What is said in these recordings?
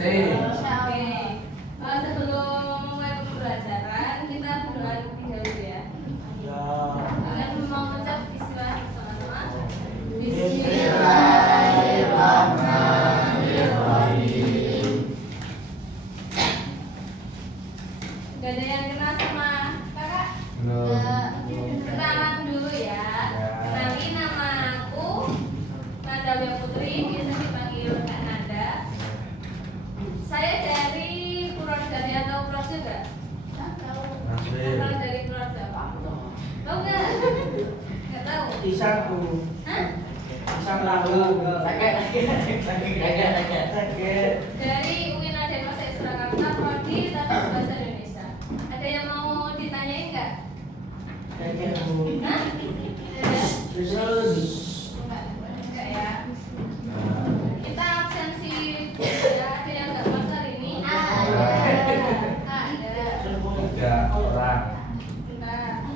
Oke. Sebelum mulai pembelajaran kita berdoa terlebih dahulu ya. Kalian mau mengucap bismillah sama-sama. Bismillahirrahmanirrahim. Gak ada yang kenal sama kakak? Kenalan dulu ya. Kenalin, nama aku Nanda Wia Putri, biasa dipanggil Kak Nanda. Saya dari Purwodadi atau Purworejo enggak? Asal dari Purworejo. Tahu enggak? Enggak tahu. Isangku. Hah? Isang lalu. Sakit. Dari UIN Raden Mas Surakarta, prodi Tata Bahasa Indonesia. Ada yang mau ditanyain enggak? Hah? Enggak ya. Kita absensi ya, ada yang enggak masuk hari ini? Ada. 3 orang. Nah,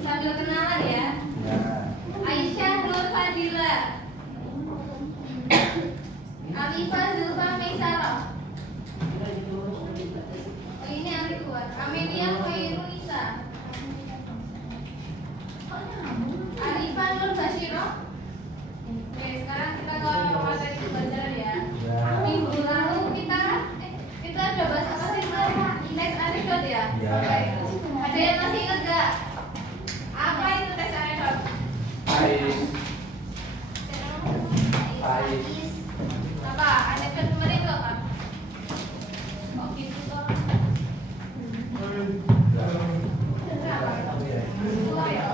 sambil kenalan ya. Ya. Aisyah Nur Fadila, Alifah Zulfa Maisarah. Oh, ini Alif keluar. Amelia Khairul Nisa, Alifah Nur Bashiro. Oke, sekarang kita ke materi pembelajaran ya. Ya. Minggu lalu kita udah bahas apa sih? Teks anekdot ya. Ya. Ada yang masih ingat gak? Apa itu teks anekdot? Apa? Anekdot kemarin itu apa? Oh gitu toh. Luar ya?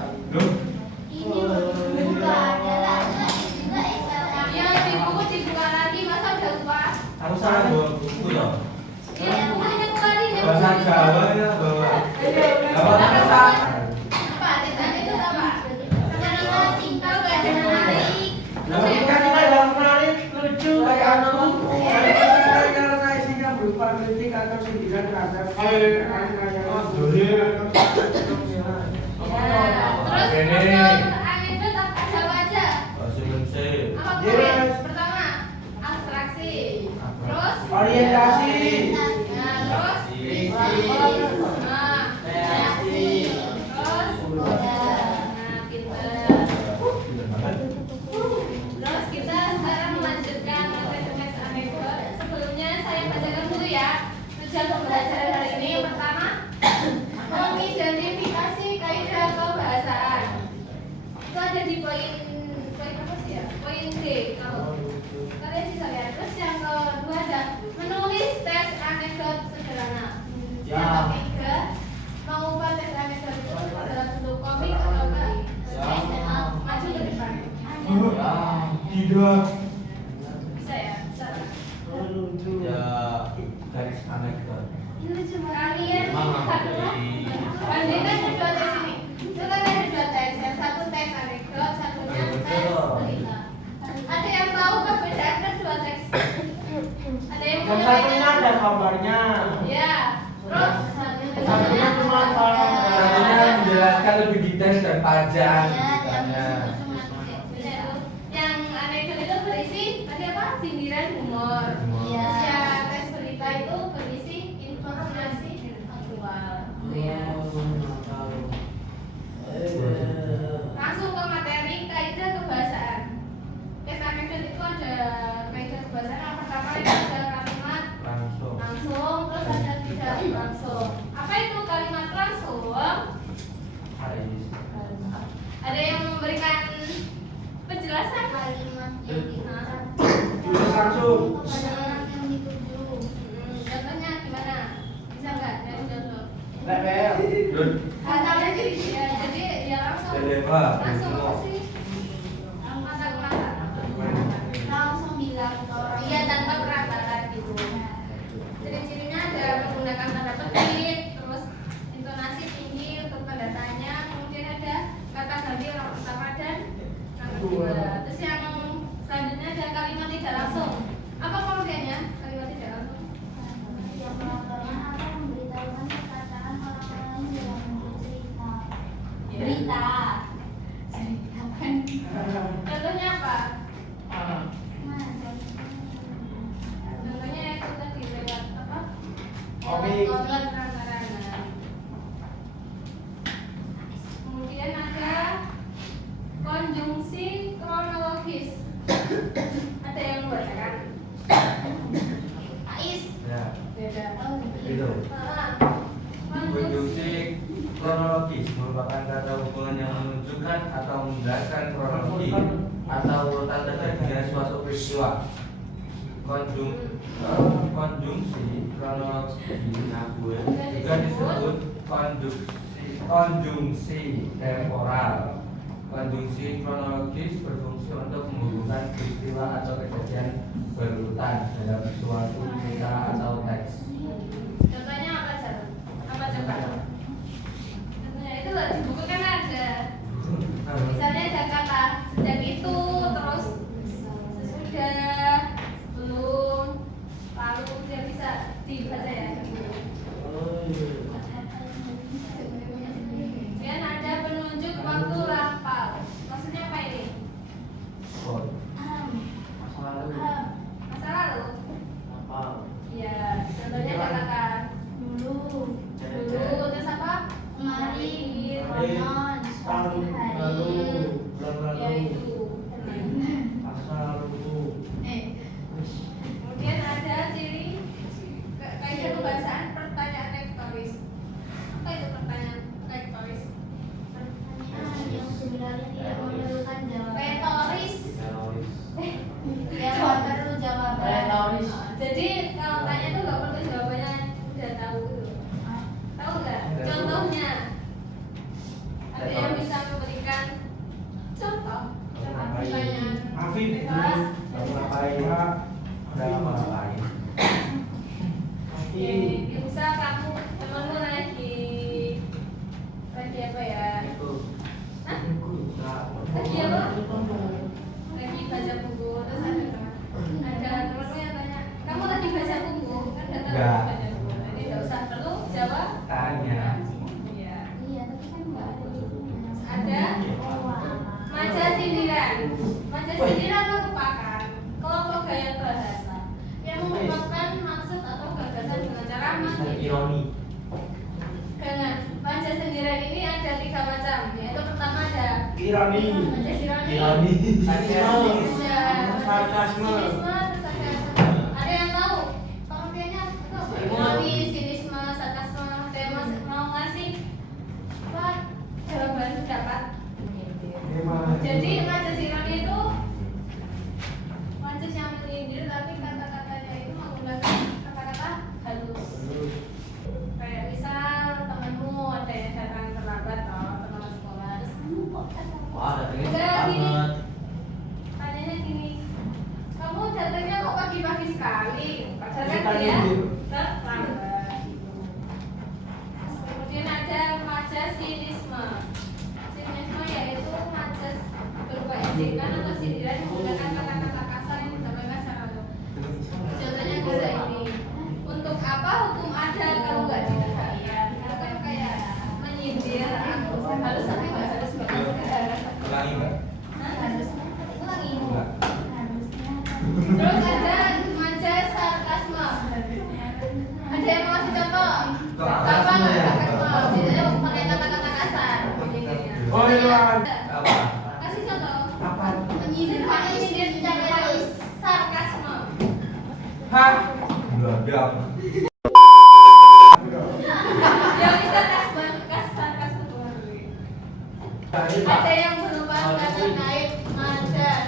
Ya di buku dibuka lagi, masa udah lupa? Aku salah bawa buku ya. Ya, bukunya kembali ya. Bahasa Jawa ya bawa. Bawa bahasa. Apa? Teks anekdot apa? Jangan singkat, gak ada menarik. Terus ya? Kan kita yang menarik lucu kayak aku. Kalau kayak isinya berupa kritik atau sindiran terhadap Terus untuk anekdot apa aja? Bahasa Indonesia. Apa Yes. boleh? Pertama, abstraksi. Terus orientasi. nah, terus Reaksi. nah, terus nah, pinter. Terus kita sekarang melanjutkan materi teks anekdot. Sebelumnya saya bacakan dulu ya tujuan pembelajaran hari ini. Yang pertama, mengidentifikasi kaidah kebahasaan. Itu ada di poin apa sih ya? Poin D. Kalau kalian bisa lihat. Terus yang kedua ada menulis teks anekdot sederhana. Yang ketiga, mengubah teks anekdot itu dalam bentuk komik atau enggak? Maju ke depan. Tidak. Bisa ya? Bisa. Ya garis anekdot. Kalian bandingkan kedua teks ini. Itu kan ada dua teks. Yang satu teks anekdot, satunya teks berita. Ada yang tahu perbedaan kedua teks? Ada yang Yang mau satunya tanya? ada gambarnya. Ya. Terus Satunya cuma Satunya menjelaskan lebih detail dan panjang ceritanya. yang anekdot itu berisi tadi apa? Sindiran humor. Iya. Yang teks berita itu berisi informasi aktual. Ya. Langsung ke materi kaidah kebahasaan. Teks anekdot itu ada kaidah kebahasaan. Yang pertama itu ada kalimat Langsung. langsung, terus ada tidak langsung. Apa itu kalimat langsung? Ada yang memberikan penjelasan? Tulis langsung. Contohnya gimana? Bisa nggak dari contoh? Rebel. Katakannya jadi ya langsung. Deleva. Langsung apa sih? Kata-kata. Langsung bilang ke orang. Iya, tanpa perantara gitu. Ciri-cirinya ada menggunakan tanda petik, terus intonasi tinggi untuk tanda tanya, kemudian ada kata ganti orang pertama dan orang kedua. Terus yang selanjutnya ada kalimat tidak langsung. Apa pengertiannya kalimat tidak langsung? Yang melaporkan atau memberitahukan perkataan orang lain dalam bentuk cerita. Berita. Komik. Kemudian ada konjungsi kronologis. Ada yang membacakan? Ais. Ya, Beda. itu. Konjungsi Konjungsi kronologis merupakan kata hubungan yang menunjukkan atau menjelaskan kronologi atau urutan terjadinya suatu peristiwa. Konjungsi kronologis juga disebut konjungsi temporal. Konjungsi kronologis berfungsi untuk menghubungkan peristiwa atau kejadian berurutan dalam suatu cerita atau teks. Contohnya apa coba? Apa coba? Contohnya itu loh, di buku kan ada. Misalnya ada kata sejak itu, terus sesudah, sebelum, lalu dia bisa dibaca ya. Kemudian ada penunjuk waktu lampau. Maksudnya apa ini? Masa lalu? Iya, contohnya katakan Dulu. dulu, terus apa? Kemarin. Kemarin. Konon. Suatu hari. Ya itu. Kemudian ada ciri kaidah kebahasaan pertanyaan retoris. Apa itu pertanyaan retoris? Pertanyaan yang sebenarnya tidak memerlukan jawaban. Retoris. Ya, perlu jawaban. Jadi kalau tanya tuh nggak perlu jawabannya udah tahu gitu. Tahu nggak? Contohnya ada yang bisa memberikan contoh pertanyaan Afif, retoris? Oke, bisa kamu temanmu lagi apa ya? Hah? Lagi apa? Lagi baca buku, terus ada temanmu yang tanya, kamu lagi baca buku? Kan nggak tahu Nggak. baca buku. Jadi nggak usah perlu jawab. Tanya. Iya. Iya, tapi kan nggak ada judulnya. Ada maja sindiran. Maja sindiran merupakan kelompok gaya bahasa yang mengungkapkan maksud atau gagasan dengan cara menghibur. Dengan maja sindiran ini ada 3 macam, yaitu pertama ada Ironi. maja ironi, Sarkasme. Sarkasme. sinisme, terus ada yang tahu pengertiannya itu apa? Ironi, sinisme, sarkasme. Ada yang mau ngasih apa? Jawaban pendapat. Jadi majas ironi itu majas yang menyindir tapi kata-katanya itu menggunakan kata-kata halus. Kayak misal temanmu ada yang datang terlambat atau teman sekolah, terus kamu kok datang? Tanyanya gini, kamu datangnya kok pagi-pagi sekali? Padahal kan dia terlambat. Terus kemudian ada majas sinisme. Sinisme yaitu majas berupa ejekan atau sindiran yang menggunakan kata-kata kasar yang disampaikan secara halus. Contohnya bisa ini, untuk apa hukum ada kalau nggak ditegakkan? Apa kayak menyindir aku harus sampai nggak harus Ulangi mbak. harus ulangi. Enggak. Terus ada majas sarkasme. Ada yang mau kasih contoh? Gampang nggak sarkasme? Biasanya pakai kata-kata kasar. Oh, iya. Apa? Kasih contoh. Apa? Menyindir secara sarkasme. Hah? Beragam. Ya bisa sarkasme doang. Ada yang berupa kata terkait majas.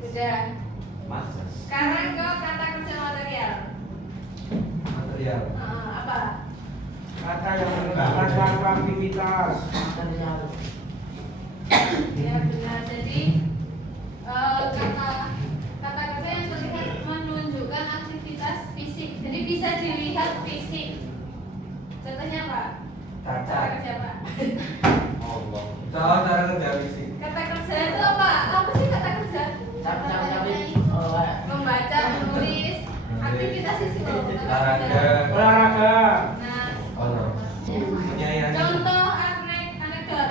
Sudah. Sekarang ke kata kerja material. Material. Apa? Kata yang menunjukkan suatu aktivitas. Ya benar. Jadi kata kerja yang terlihat menunjukkan aktivitas fisik. Jadi bisa dilihat fisik. Contohnya apa? Kata Cacat. kerja apa? Allah. Cara kerja fisik. Kata kerja itu apa? Apa sih kata kerja? Membaca, menulis, aktivitas fisik loh. Olahraga. Olahraga. Nah, Oh, penyanyi. contoh anekdot.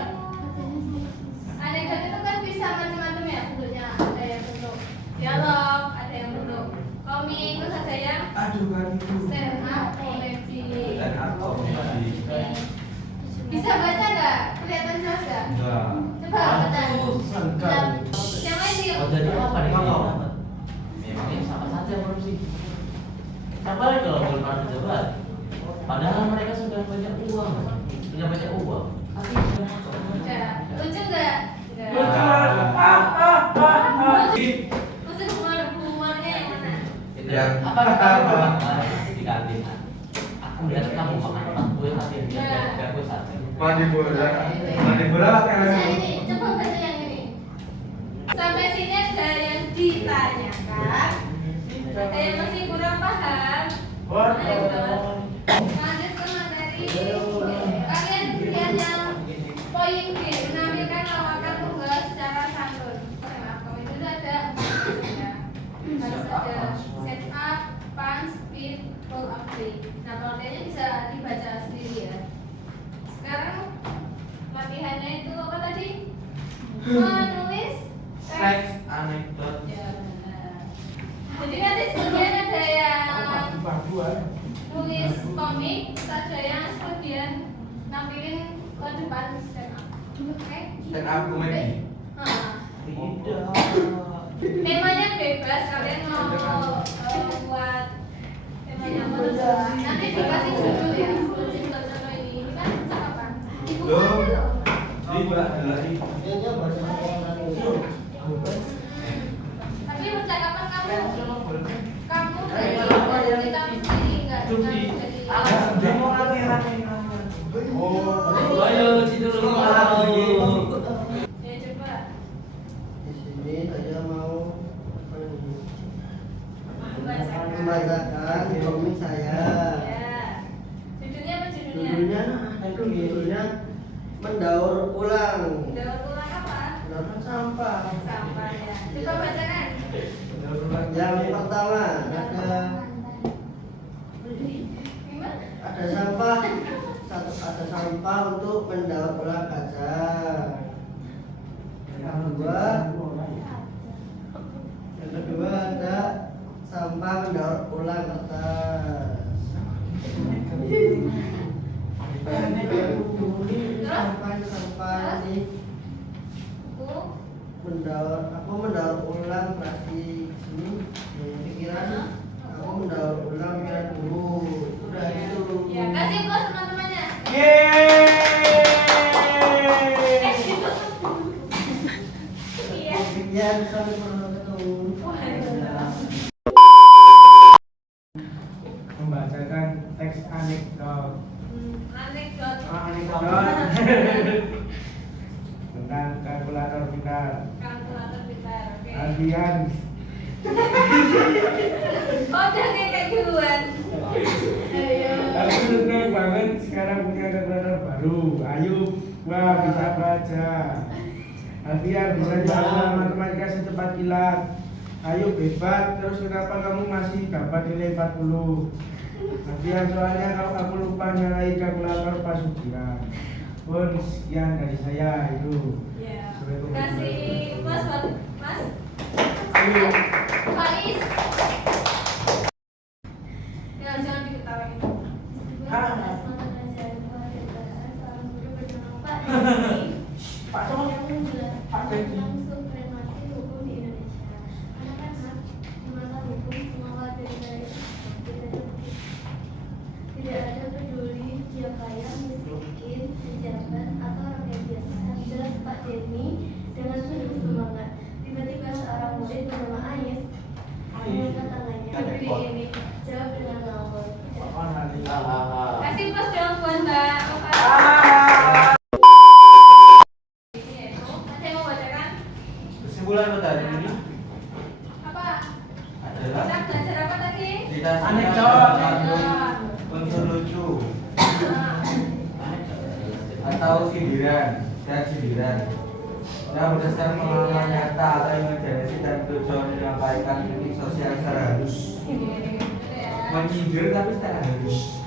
Anekdot itu kan bisa macam-macam ya bentuknya. Ada yang bentuk dialog, ada yang bentuk komik, terus ada yang Aduh kan itu. Stand up komedi. Dan apa tadi? Bisa baca nggak? Kelihatan jelas nggak? Enggak. Coba baca. Sengkar. Yang lain sih. Oh jadi apa nih? Apa? Memangnya sama saja korupsi. Siapa lagi kalau golkar pejabat? Padahal mereka sudah punya uang, punya banyak uang. Tapi Ya. Lucu nggak? Nggak. Lucu. Maksud humornya yang mana? Yang apa kata di kantin? Aku melihat kamu makan kue hati biar kue saja. mandi bola Yang ini, coba baca yang ini. Sampai sini ada yang ditanyakan. Ada yang masih kurang paham. Lanjut ke materi. Kalian lihat yang poin B, menampilkan lawakan tunggal secara santun. Nah, kalau itu ada ya. Harus ada set up, punch, speed, pull up, play. Nah, pengertiannya bisa dibaca sendiri ya. Sekarang latihannya itu apa tadi? Menulis seks anekdot. Ya, benar. Jadi nanti sebagian ada yang nulis komik, ada yang sebagian nampilin ke depan stand up. Oke? Stand up komedi. Nah, Tidak. temanya bebas, kalian mau buat temanya apa terserah. Nanti dikasih judul ya. Contoh ini kan cakapan. Ibu Loh. aja loh. Di mbak lagi. Tapi percakapan kamu dari produksi kamu sendiri enggak dari Ayo tidur dulu. ya coba Di sini saya mau membacakan membacakan komik saya. ya judulnya apa judulnya Judulnya mendaur ulang. daur ulang apa Mendaur sampah. sampah ya coba bacakan Yang pertama gimana ada sampah. Ada sampah untuk mendaur ulang kaca. Yang kedua ada sampah mendaur ulang kertas. Sampah ini buku aku mendaur ulang plastik sini pikiran aku mendaur ulang pikiran dulu udah itu ya kasih bos teman-temannya iya sekian sampai ketemu. Membacakan teks anekdot anekdot tentang kalkulator pintar. kalkulator pintar oke Alfian, oh jangan kayak duluan ayo aku senang banget sekarang punya kalkulator baru. Ayo, wah bisa baca. Alfian bisa jalan matematika secepat kilat. Ayo hebat, terus kenapa kamu masih dapat nilai 40? Alfian, soalnya kalau aku lupa nyalain kalkulator pas ujian. Pun sekian dari saya itu. ya kasih mas buat mas Ayo. Faiz ya jangan diketawain Pak Tom, Pak Dedi. Supremasi hukum di Indonesia. Anak-anak, di mata hukum semua warga negara itu tidak ada peduli dia kaya, miskin, pejabat, atau rakyat biasa. Jelas Pak Denny dengan penuh semangat. Tiba-tiba seorang murid bernama Ais mengangkat tangannya. Negeri ini jawab dengan ngawur. kasih mas dong buat mbak Oka. Ini ya, saya mau bacakan Kesimpulan materi ini apa adalah kita belajar apa tadi dikasih Anekdot. unsur lucu Nah, atau sindiran dan sindiran yang berdasarkan pengalaman nyata atau imajinasi dan tujuan menyampaikan kritik sosial secara halus gitu ya. menyindir tapi secara halus